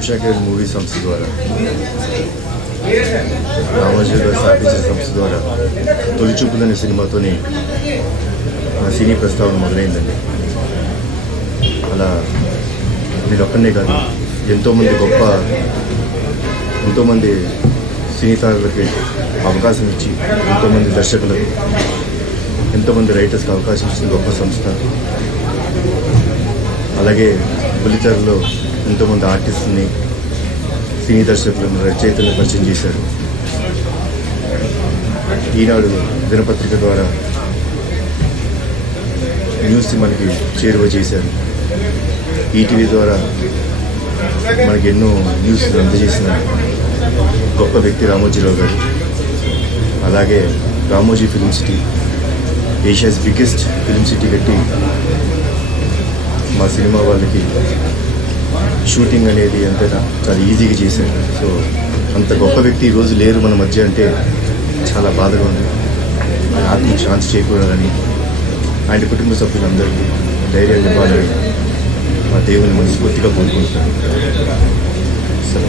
Usha Kiran movie సంస్థ ద్వారా రామోజీ గారు స్థాపించిన సంస్థ ద్వారా తొలి చూపులనే సినిమాతోనే నా సినీ ప్రస్తావన మొదలైందండి. అలా నేను ఒక్కనే కాదు, ఎంతోమంది సినీ తారలకి అవకాశం ఇచ్చి, ఎంతోమంది దర్శకులకు, ఎంతోమంది రైటర్స్కి అవకాశం ఇచ్చిన గొప్ప సంస్థ. అలాగే బుల్లితెరలో ఎంతోమంది ఆర్టిస్టుని, సినీ దర్శకులను, రచయితలను పరిచయం చేశారు. ఈనాడు దినపత్రిక ద్వారా న్యూస్ మనకి చేరువ చేశారు. ఈటీవీ ద్వారా మనకి ఎన్నో న్యూస్ అందజేసిన గొప్ప వ్యక్తి రామోజీరావు గారు. అలాగే Ramoji film city, Asia's biggest film city పెట్టి మా సినిమా వాళ్ళకి షూటింగ్ అనేది ఎంతైనా చాలా ఈజీగా చేశారు. సో అంత గొప్ప వ్యక్తి ఈరోజు లేరు మన మధ్య అంటే చాలా బాధగా ఉంది. ఆత్మకు శాంతి చేకూరాలని, ఆయన కుటుంబ సభ్యులందరికీ ధైర్యాన్ని ఇవ్వాలని మా దేవుని మనస్ఫూర్తిగా కోరుకుంటున్నాను. సరే.